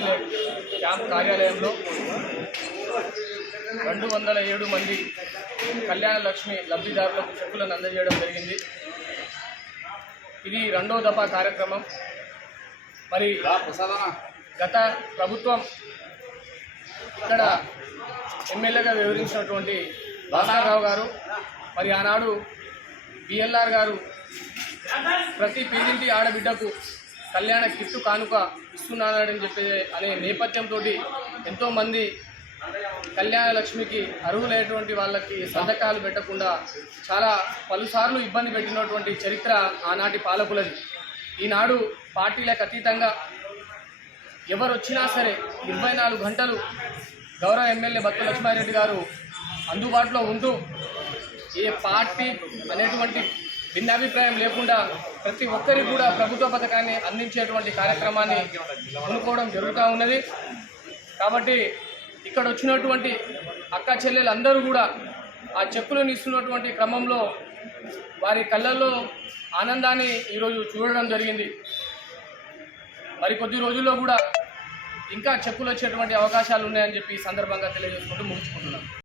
MLA camp కార్యాలయంలో రెండు వందల ఏడు మంది కళ్యాణ లక్ష్మి లబ్ధిదారులకు చెక్కులను అందజేయడం జరిగింది. ఇది రెండో దఫా కార్యక్రమం. మరి గత ప్రభుత్వం ఇక్కడ ఎమ్మెల్యేగా వివరించినటువంటి బాలారావు గారు మరి ఆనాడు బిఎల్ఆర్ గారు ప్రతి పేదింటి ఆడబిడ్డకు కళ్యాణ కిట్టు కానుక ఇస్తున్నానని చెప్పే అనే నేపథ్యంతో ఎంతోమంది కళ్యాణ లక్ష్మికి అర్హులైనటువంటి వాళ్ళకి సంతకాలు పెట్టకుండా చాలా పలుసార్లు ఇబ్బంది పెట్టినటువంటి చరిత్ర ఆనాటి పాలకులది. ఈనాడు పార్టీలకు అతీతంగా ఎవరు వచ్చినా సరే ఇరవై నాలుగు గంటలు గౌరవ ఎమ్మెల్యే బత్తు లక్ష్మారెడ్డి గారు అందుబాటులో ఉంటూ ఏ పార్టీ అనేటువంటి భిన్నాభిప్రాయం లేకుండా ప్రతి ఒక్కరికి కూడా ప్రభుత్వ పథకాన్ని అందించేటువంటి కార్యక్రమాన్ని కొనుక్కోవడం జరుగుతూ ఉన్నది. కాబట్టి ఇక్కడ వచ్చినటువంటి అక్క చెల్లెలు అందరూ కూడా ఆ చెక్కులను ఇస్తున్నటువంటి క్రమంలో వారి కళ్ళల్లో ఆనందాన్ని ఈరోజు చూడడం జరిగింది. మరి కొద్ది రోజుల్లో కూడా ఇంకా చెక్కులు వచ్చేటువంటి అవకాశాలు ఉన్నాయని చెప్పి సందర్భంగా తెలియజేసుకుంటూ ముగించుకుంటున్నాను